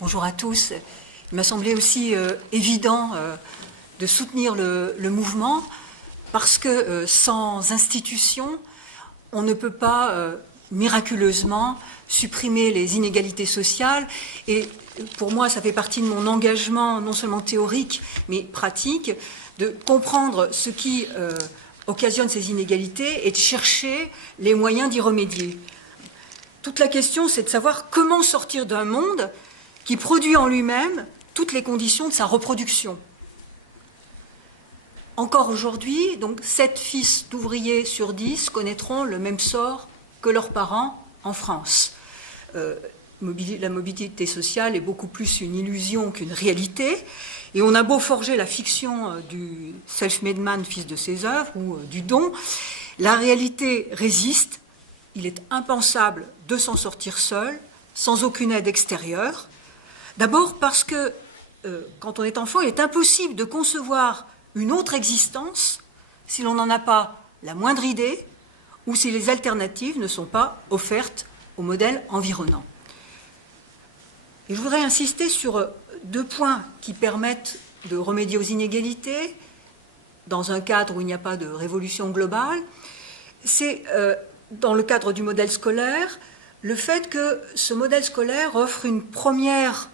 Bonjour à tous. Il m'a semblé aussi évident de soutenir le mouvement parce que sans institution, on ne peut pas miraculeusement supprimer les inégalités sociales. Et pour moi, ça fait partie de mon engagement, non seulement théorique, mais pratique, de comprendre ce qui occasionne ces inégalités et de chercher les moyens d'y remédier. Toute la question, c'est de savoir comment sortir d'un monde qui produit en lui-même toutes les conditions de sa reproduction. Encore aujourd'hui, donc 7 fils d'ouvriers sur 10 connaîtront le même sort que leurs parents en France. La mobilité sociale est beaucoup plus une illusion qu'une réalité, et on a beau forger la fiction du self-made man, fils de ses œuvres, ou du don, la réalité résiste. Il est impensable de s'en sortir seul, sans aucune aide extérieure. D'abord parce que, quand on est enfant, il est impossible de concevoir une autre existence si l'on n'en a pas la moindre idée ou si les alternatives ne sont pas offertes au modèle environnant. Et je voudrais insister sur 2 points qui permettent de remédier aux inégalités dans un cadre où il n'y a pas de révolution globale. C'est, dans le cadre du modèle scolaire, le fait que ce modèle scolaire offre une première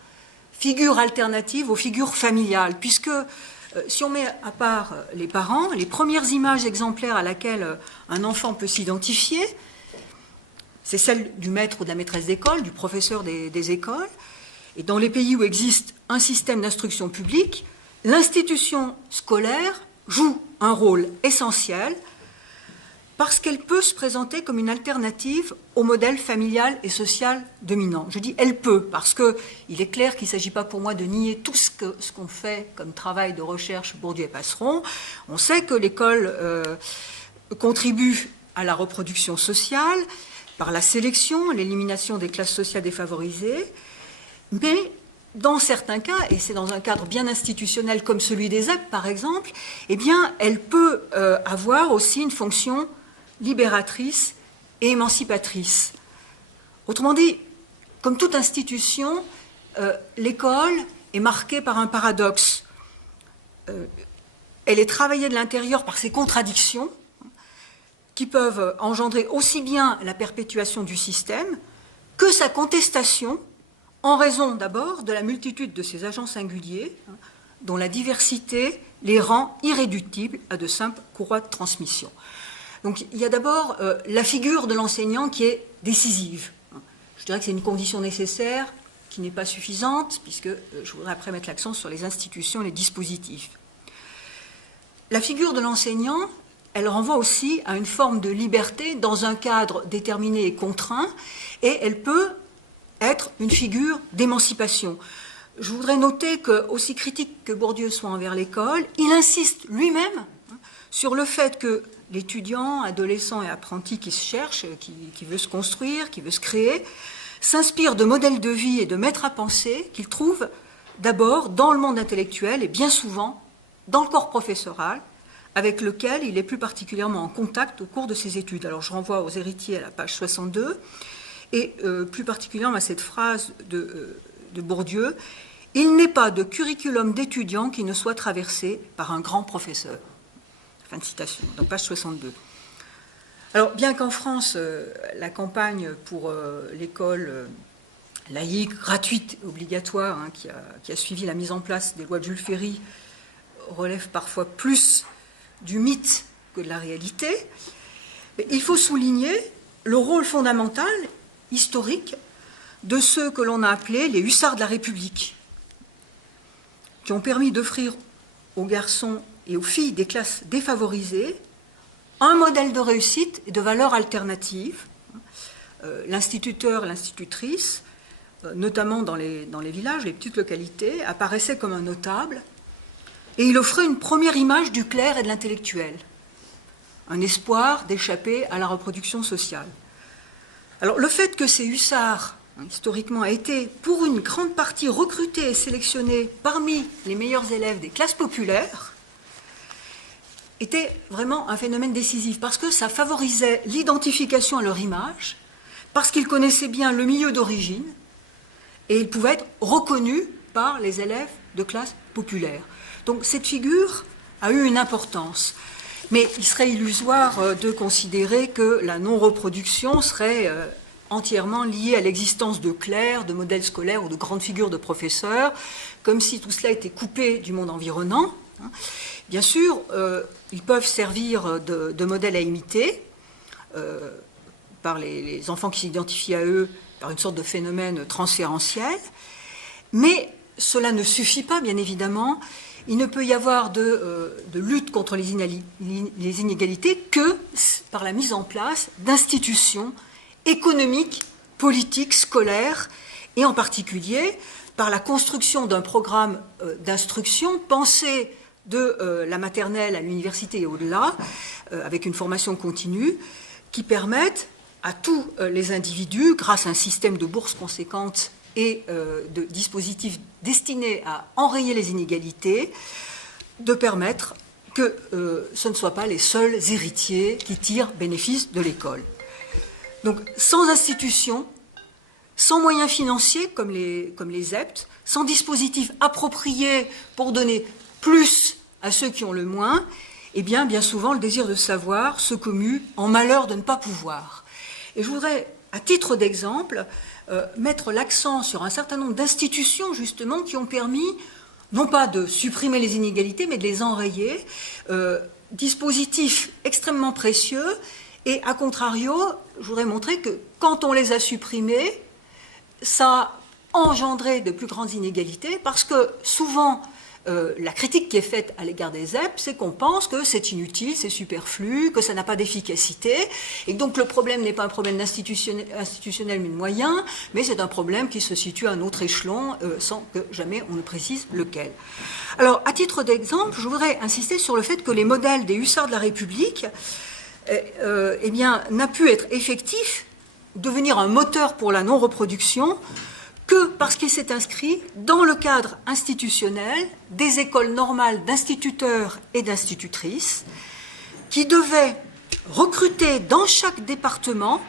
figure alternative aux figures familiales, puisque si on met à part les parents, les premières images exemplaires à laquelle un enfant peut s'identifier, c'est celle du maître ou de la maîtresse d'école, du professeur des écoles. Et dans les pays où existe un système d'instruction publique, l'institution scolaire joue un rôle essentiel parce qu'elle peut se présenter comme une alternative au modèle familial et social dominant. Je dis « elle peut » parce qu'il est clair qu'il ne s'agit pas pour moi de nier tout ce qu'on fait comme travail de recherche Bourdieu et Passeron. On sait que l'école contribue à la reproduction sociale par la sélection, l'élimination des classes sociales défavorisées, mais dans certains cas, et c'est dans un cadre bien institutionnel comme celui des ZEP par exemple, eh bien, elle peut avoir aussi une fonction libératrice et émancipatrice. Autrement dit, comme toute institution, l'école est marquée par un paradoxe. Elle est travaillée de l'intérieur par ses contradictions qui peuvent engendrer aussi bien la perpétuation du système que sa contestation en raison d'abord de la multitude de ses agents singuliers dont la diversité les rend irréductibles à de simples courroies de transmission. Donc il y a d'abord la figure de l'enseignant qui est décisive. Je dirais que c'est une condition nécessaire qui n'est pas suffisante, puisque je voudrais après mettre l'accent sur les institutions et les dispositifs. La figure de l'enseignant, elle renvoie aussi à une forme de liberté dans un cadre déterminé et contraint, et elle peut être une figure d'émancipation. Je voudrais noter que, aussi critique que Bourdieu soit envers l'école, il insiste lui-même sur le fait que l'étudiant, adolescent et apprenti qui se cherche, qui veut se construire, qui veut se créer, s'inspire de modèles de vie et de maîtres à penser qu'il trouve d'abord dans le monde intellectuel et bien souvent dans le corps professoral, avec lequel il est plus particulièrement en contact au cours de ses études. Alors je renvoie aux héritiers à la page 62, et plus particulièrement à cette phrase de Bourdieu, « Il n'est pas de curriculum d'étudiant qui ne soit traversé par un grand professeur ». Fin de citation, donc page 62. Alors, bien qu'en France, la campagne pour l'école laïque, gratuite, obligatoire, qui a suivi la mise en place des lois de Jules Ferry, relève parfois plus du mythe que de la réalité, mais il faut souligner le rôle fondamental, historique, de ceux que l'on a appelés les hussards de la République, qui ont permis d'offrir aux garçons et aux filles des classes défavorisées un modèle de réussite et de valeurs alternatives. L'instituteur, l'institutrice, notamment dans les villages, les petites localités, apparaissait comme un notable, et il offrait une première image du clerc et de l'intellectuel, un espoir d'échapper à la reproduction sociale. Alors le fait que ces hussards, historiquement, aient été pour une grande partie recrutés et sélectionnés parmi les meilleurs élèves des classes populaires était vraiment un phénomène décisif, parce que ça favorisait l'identification à leur image, parce qu'ils connaissaient bien le milieu d'origine, et il pouvait être reconnu par les élèves de classe populaire. Donc cette figure a eu une importance. Mais il serait illusoire de considérer que la non-reproduction serait entièrement liée à l'existence de clercs, de modèles scolaires ou de grandes figures de professeurs, comme si tout cela était coupé du monde environnant. Bien sûr, ils peuvent servir de modèles à imiter par les enfants qui s'identifient à eux par une sorte de phénomène transférentiel, mais cela ne suffit pas, bien évidemment. Il ne peut y avoir de lutte contre les inégalités que par la mise en place d'institutions économiques, politiques, scolaires, et en particulier par la construction d'un programme d'instruction pensé de la maternelle à l'université et au-delà, avec une formation continue, qui permettent à tous les individus, grâce à un système de bourses conséquentes et de dispositifs destinés à enrayer les inégalités, de permettre que ce ne soient pas les seuls héritiers qui tirent bénéfice de l'école. Donc, sans institutions, sans moyens financiers comme les EPT, sans dispositifs appropriés pour donner plus à ceux qui ont le moins, eh bien souvent, le désir de savoir se commue en malheur de ne pas pouvoir. Et je voudrais, à titre d'exemple, mettre l'accent sur un certain nombre d'institutions, justement, qui ont permis, non pas de supprimer les inégalités, mais de les enrayer, dispositifs extrêmement précieux, et à contrario, je voudrais montrer que quand on les a supprimés, ça a engendré de plus grandes inégalités, parce que souvent, la critique qui est faite à l'égard des EPT, c'est qu'on pense que c'est inutile, c'est superflu, que ça n'a pas d'efficacité, et donc le problème n'est pas un problème institutionnel mais de moyens, mais c'est un problème qui se situe à un autre échelon, sans que jamais on ne précise lequel. Alors, à titre d'exemple, je voudrais insister sur le fait que les modèles des hussards de la République eh bien, n'a pu être effectif, devenir un moteur pour la non-reproduction, que parce qu'il s'est inscrit dans le cadre institutionnel des écoles normales d'instituteurs et d'institutrices qui devaient recruter dans chaque département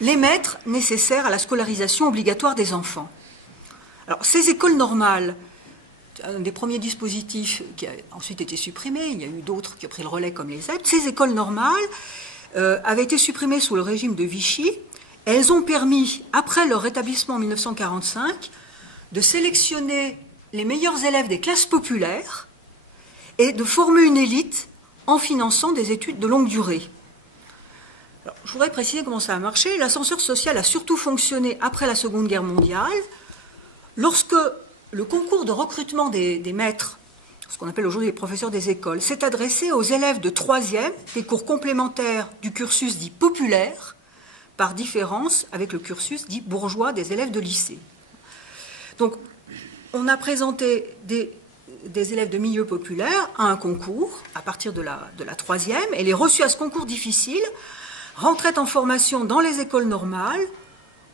les maîtres nécessaires à la scolarisation obligatoire des enfants. Alors, ces écoles normales, un des premiers dispositifs qui a ensuite été supprimé, il y a eu d'autres qui ont pris le relais comme les EPT, ces écoles normales avaient été supprimées sous le régime de Vichy. Elles ont permis, après leur rétablissement en 1945, de sélectionner les meilleurs élèves des classes populaires et de former une élite en finançant des études de longue durée. Alors, je voudrais préciser comment ça a marché. L'ascenseur social a surtout fonctionné après la Seconde Guerre mondiale, lorsque le concours de recrutement des maîtres, ce qu'on appelle aujourd'hui les professeurs des écoles, s'est adressé aux élèves de 3e, des cours complémentaires du cursus dit populaire, par différence avec le cursus dit bourgeois des élèves de lycée. Donc, on a présenté des élèves de milieu populaire à un concours à partir de la 3e, et les reçus à ce concours difficile rentraient en formation dans les écoles normales,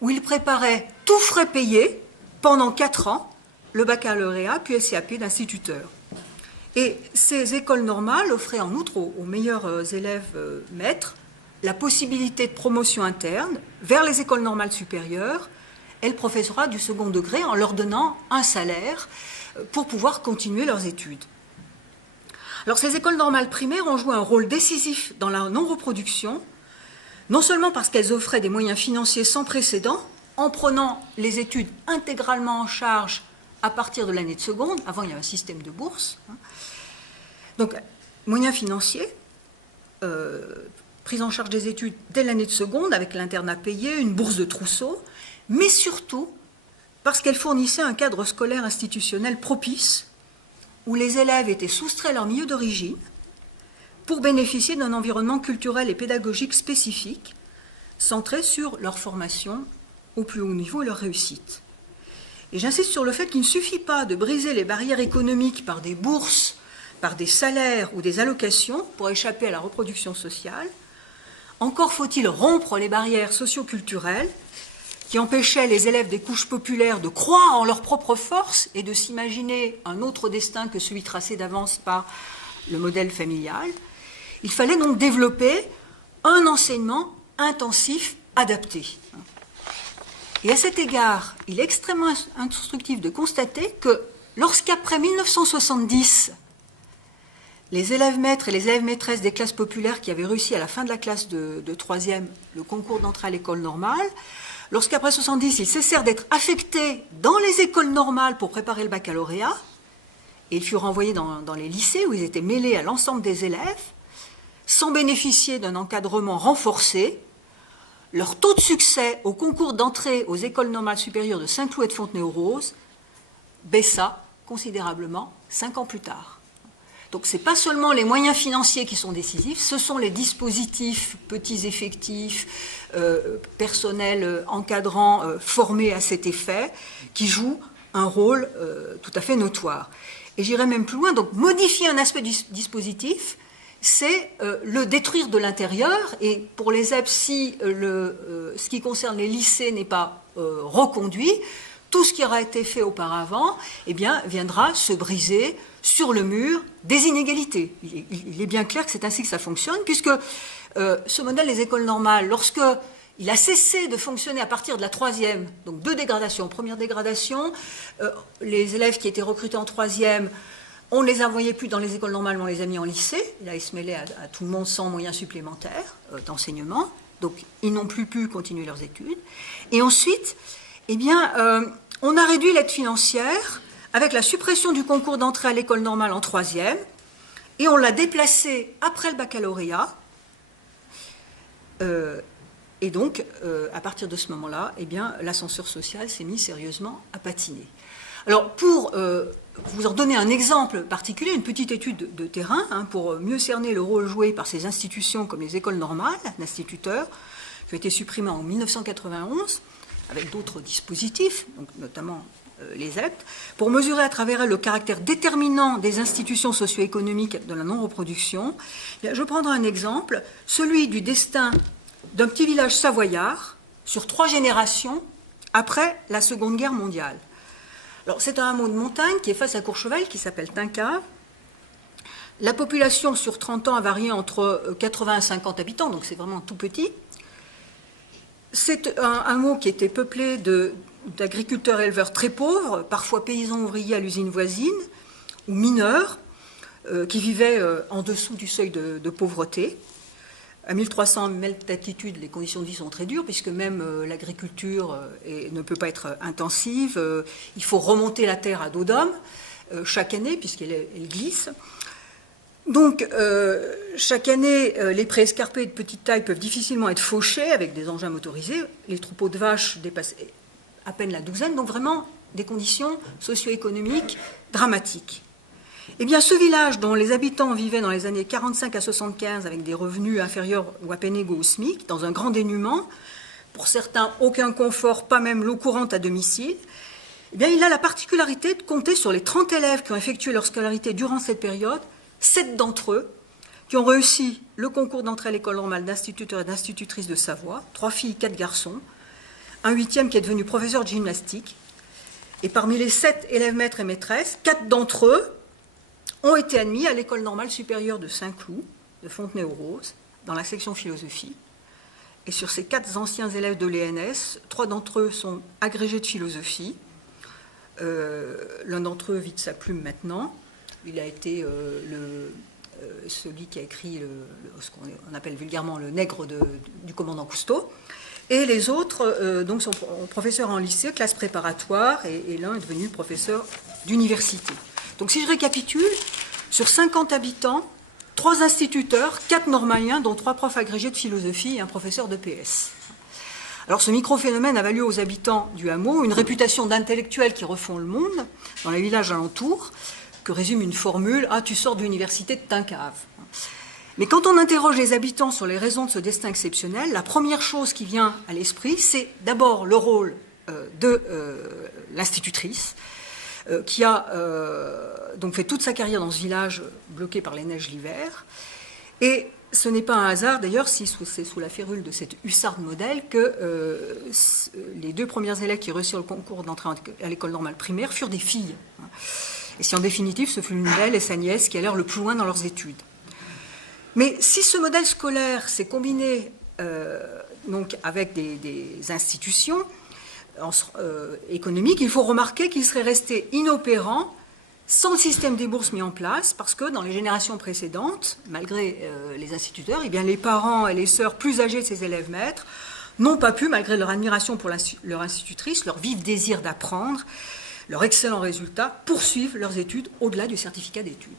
où ils préparaient, tout frais payés, pendant 4 ans, le baccalauréat puis le CAP d'instituteur. Et ces écoles normales offraient en outre aux meilleurs élèves maîtres la possibilité de promotion interne vers les écoles normales supérieures et le professorat du second degré en leur donnant un salaire pour pouvoir continuer leurs études. Alors, ces écoles normales primaires ont joué un rôle décisif dans la non-reproduction, non seulement parce qu'elles offraient des moyens financiers sans précédent, en prenant les études intégralement en charge à partir de l'année de seconde. Avant, il y avait un système de bourse. Donc, moyens financiers, prise en charge des études dès l'année de seconde, avec l'internat payé, une bourse de trousseau, mais surtout parce qu'elle fournissait un cadre scolaire institutionnel propice, où les élèves étaient soustraits à leur milieu d'origine pour bénéficier d'un environnement culturel et pédagogique spécifique, centré sur leur formation au plus haut niveau et leur réussite. Et j'insiste sur le fait qu'il ne suffit pas de briser les barrières économiques par des bourses, par des salaires ou des allocations pour échapper à la reproduction sociale. Encore faut-il rompre les barrières socio-culturelles qui empêchaient les élèves des couches populaires de croire en leur propre force et de s'imaginer un autre destin que celui tracé d'avance par le modèle familial. Il fallait donc développer un enseignement intensif adapté. Et à cet égard, il est extrêmement instructif de constater que lorsqu'après 1970, les élèves maîtres et les élèves maîtresses des classes populaires qui avaient réussi à la fin de la classe de 3e le concours d'entrée à l'école normale, lorsqu'après 70, ils cessèrent d'être affectés dans les écoles normales pour préparer le baccalauréat, et ils furent renvoyés dans les lycées où ils étaient mêlés à l'ensemble des élèves, sans bénéficier d'un encadrement renforcé, leur taux de succès au concours d'entrée aux écoles normales supérieures de Saint-Cloud et de Fontenay-aux-Roses baissa considérablement 5 ans plus tard. Donc ce n'est pas seulement les moyens financiers qui sont décisifs, ce sont les dispositifs, petits effectifs, personnels encadrants formés à cet effet, qui jouent un rôle tout à fait notoire. Et j'irai même plus loin, donc modifier un aspect du dispositif, c'est le détruire de l'intérieur, et pour les EPS, si ce qui concerne les lycées n'est pas reconduit, tout ce qui aura été fait auparavant eh bien, viendra se briser sur le mur des inégalités. Il est bien clair que c'est ainsi que ça fonctionne, puisque ce modèle des écoles normales, lorsqu'il a cessé de fonctionner à partir de la 3e, donc 2 dégradations. Première dégradation, les élèves qui étaient recrutés en 3e, on ne les envoyait plus dans les écoles normales, mais on les a mis en lycée. Là, ils se mêlaient à tout le monde sans moyens supplémentaires d'enseignement. Donc, ils n'ont plus pu continuer leurs études. Et ensuite, eh bien, on a réduit l'aide financière avec la suppression du concours d'entrée à l'école normale en 3e, et on l'a déplacé après le baccalauréat. Et donc, à partir de ce moment-là, eh bien, l'ascenseur social s'est mis sérieusement à patiner. Alors, pour vous en donner un exemple particulier, une petite étude de terrain, pour mieux cerner le rôle joué par ces institutions comme les écoles normales d'instituteurs, qui ont été supprimées en 1991, avec d'autres dispositifs, donc notamment les EPT, pour mesurer à travers elles le caractère déterminant des institutions socio-économiques de la non-reproduction. Je prendrai un exemple, celui du destin d'un petit village savoyard sur 3 générations après la Seconde Guerre mondiale. Alors, c'est un hameau de montagne qui est face à Courchevel, qui s'appelle Tincave. La population sur 30 ans a varié entre 80 et 50 habitants, donc c'est vraiment tout petit. C'est un hameau qui était peuplé d'agriculteurs éleveurs très pauvres, parfois paysans ouvriers à l'usine voisine, ou mineurs, qui vivaient en dessous du seuil de pauvreté. À 1300 mètres d'altitude, les conditions de vie sont très dures, puisque même l'agriculture ne peut pas être intensive. Il faut remonter la terre à dos d'homme chaque année, puisqu'elle glisse. Donc, chaque année, les préescarpés de petite taille peuvent difficilement être fauchés avec des engins motorisés. Les troupeaux de vaches dépassent à peine la douzaine, donc vraiment des conditions socio-économiques dramatiques. Eh bien, ce village dont les habitants vivaient dans les années 45 à 75 avec des revenus inférieurs ou à peine égaux au SMIC, dans un grand dénuement, pour certains aucun confort, pas même l'eau courante à domicile, eh bien, il a la particularité de compter sur les 30 élèves qui ont effectué leur scolarité durant cette période, 7 d'entre eux qui ont réussi le concours d'entrée à l'école normale d'instituteurs et d'institutrices de Savoie, 3 filles, 4 garçons, un 8e qui est devenu professeur de gymnastique, et parmi les 7 élèves maîtres et maîtresses, 4 d'entre eux ont été admis à l'école normale supérieure de Saint-Cloud, de Fontenay-aux-Roses, dans la section philosophie. Et sur ces 4 anciens élèves de l'ENS, 3 d'entre eux sont agrégés de philosophie. L'un d'entre eux vit de sa plume maintenant. Il a été celui qui a écrit ce qu'on appelle vulgairement le nègre du commandant Cousteau. Et les autres donc sont professeurs en lycée, classe préparatoire, et l'un est devenu professeur d'université. Donc si je récapitule, sur 50 habitants, 3 instituteurs, 4 normaliens, dont 3 profs agrégés de philosophie et un professeur de PS. Alors ce micro-phénomène a valu aux habitants du hameau une réputation d'intellectuels qui refont le monde dans les villages alentours, que résume une formule « Ah, tu sors de l'université de Tincave ». Mais quand on interroge les habitants sur les raisons de ce destin exceptionnel, la première chose qui vient à l'esprit, c'est d'abord le rôle de l'institutrice, qui a donc fait toute sa carrière dans ce village bloqué par les neiges l'hiver. Et ce n'est pas un hasard, d'ailleurs, si c'est sous la férule de cette hussarde modèle que les 2 premières élèves qui réussirent le concours d'entrée à l'école normale primaire furent des filles. Et si en définitive, ce fut une belle et sa nièce qui allèrent le plus loin dans leurs études. Mais si ce modèle scolaire s'est combiné donc avec des institutions, économique, il faut remarquer qu'il serait resté inopérant sans le système des bourses mis en place, parce que dans les générations précédentes, malgré les instituteurs, eh bien, les parents et les sœurs plus âgés de ces élèves maîtres n'ont pas pu, malgré leur admiration pour leur institutrice, leur vif désir d'apprendre, leurs excellents résultats, poursuivre leurs études au-delà du certificat d'études.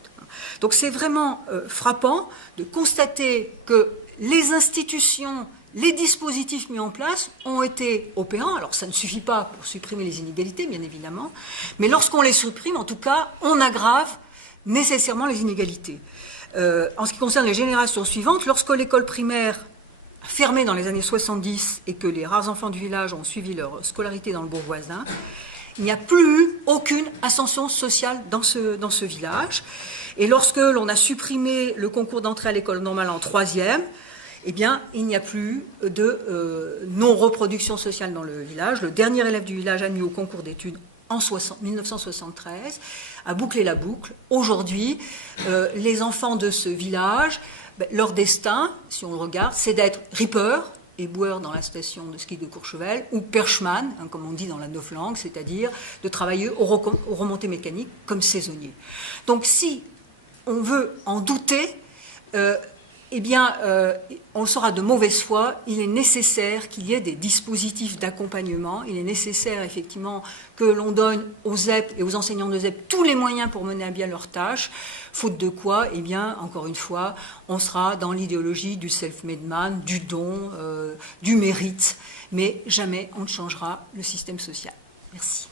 Donc c'est vraiment frappant de constater que les institutions, les dispositifs mis en place ont été opérants. Alors ça ne suffit pas pour supprimer les inégalités, bien évidemment, mais lorsqu'on les supprime, en tout cas, on aggrave nécessairement les inégalités. En ce qui concerne les générations suivantes, lorsque l'école primaire a fermé dans les années 70 et que les rares enfants du village ont suivi leur scolarité dans le bourg voisin, il n'y a plus eu aucune ascension sociale dans ce village. Et lorsque l'on a supprimé le concours d'entrée à l'école normale en 3e, eh bien, il n'y a plus de non-reproduction sociale dans le village. Le dernier élève du village admis au concours d'études en 1973 a bouclé la boucle. Aujourd'hui, les enfants de ce village, leur destin, si on le regarde, c'est d'être ripper, éboueur dans la station de ski de Courchevel, ou perchman, hein, comme on dit dans la neuf langue, c'est-à-dire de travailler aux remontées mécaniques comme saisonnier. Donc si on veut en douter, eh bien, on le saura de mauvaise foi, il est nécessaire qu'il y ait des dispositifs d'accompagnement, il est nécessaire effectivement que l'on donne aux ZEP et aux enseignants de ZEP tous les moyens pour mener à bien leurs tâches, faute de quoi, eh bien, encore une fois, on sera dans l'idéologie du self-made man, du don, du mérite, mais jamais on ne changera le système social. Merci.